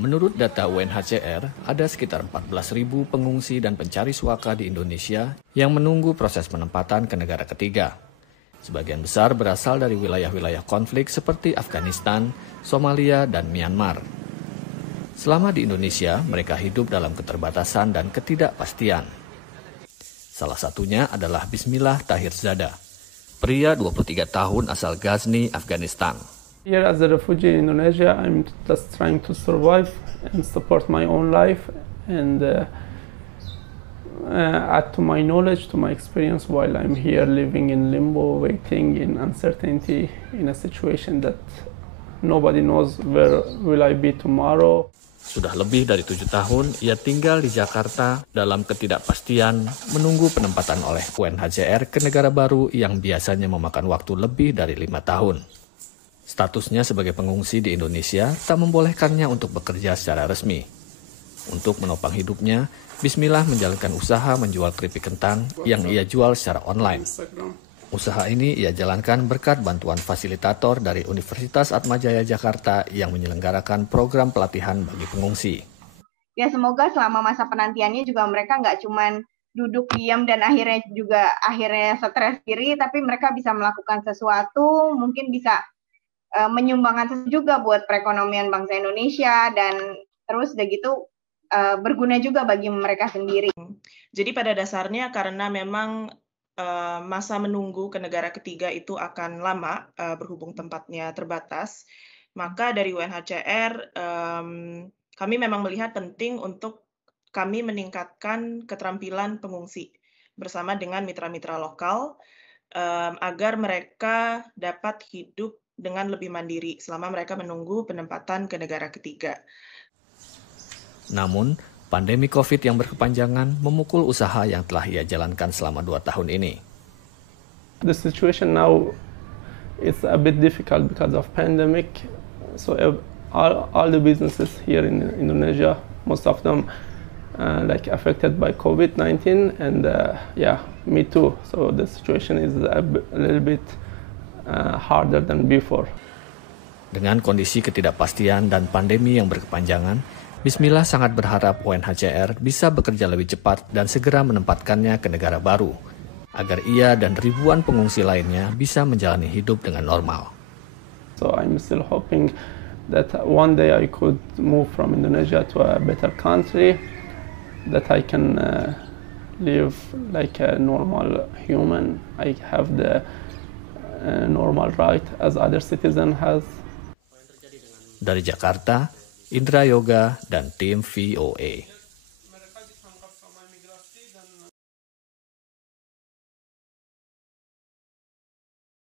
Menurut data UNHCR, ada sekitar 14.000 pengungsi dan pencari suaka di Indonesia yang menunggu proses penempatan ke negara ketiga. Sebagian besar berasal dari wilayah-wilayah konflik seperti Afghanistan, Somalia, dan Myanmar. Selama di Indonesia, mereka hidup dalam keterbatasan dan ketidakpastian. Salah satunya adalah Bismillah Tahirzada, pria 23 tahun asal Ghazni, Afghanistan. Here as a refugee in Indonesia, I'm just trying to survive and support my own life and add to my knowledge, to my experience while I'm here living in limbo, waiting in uncertainty in a situation that nobody knows where will I be tomorrow. Sudah lebih dari 7 tahun, ia tinggal di Jakarta dalam ketidakpastian menunggu penempatan oleh UNHCR ke negara baru yang biasanya memakan waktu lebih dari 5 tahun. Statusnya sebagai pengungsi di Indonesia tak membolehkannya untuk bekerja secara resmi. Untuk menopang hidupnya, Bismillah menjalankan usaha menjual keripik kentang yang ia jual secara online. Usaha ini ia jalankan berkat bantuan fasilitator dari Universitas Atmajaya Jakarta yang menyelenggarakan program pelatihan bagi pengungsi. Ya semoga selama masa penantiannya juga mereka nggak cuma duduk diam dan akhirnya stres diri, tapi mereka bisa melakukan sesuatu, mungkin bisa menyumbangkan juga buat perekonomian bangsa Indonesia dan terus udah gitu berguna juga bagi mereka sendiri. Jadi pada dasarnya karena memang masa menunggu ke negara ketiga itu akan lama berhubung tempatnya terbatas, maka dari UNHCR kami memang melihat penting untuk kami meningkatkan keterampilan pengungsi bersama dengan mitra-mitra lokal agar mereka dapat hidup dengan lebih mandiri selama mereka menunggu penempatan ke negara ketiga. Namun, pandemi COVID yang berkepanjangan memukul usaha yang telah ia jalankan selama 2 tahun ini. The situation now is a bit difficult because of pandemic. So all the businesses here in Indonesia, most of them affected by COVID-19, and me too. So the situation is a little bit harder than before. Dengan kondisi ketidakpastian dan pandemi yang berkepanjangan, Bismillah sangat berharap UNHCR bisa bekerja lebih cepat dan segera menempatkannya ke negara baru, agar ia dan ribuan pengungsi lainnya bisa menjalani hidup dengan normal. So I'm still hoping that one day I could move from Indonesia to a better country, that I can live like a normal human. I have the normal right as other citizen has. Dari Jakarta, Indra Yoga dan tim VOA.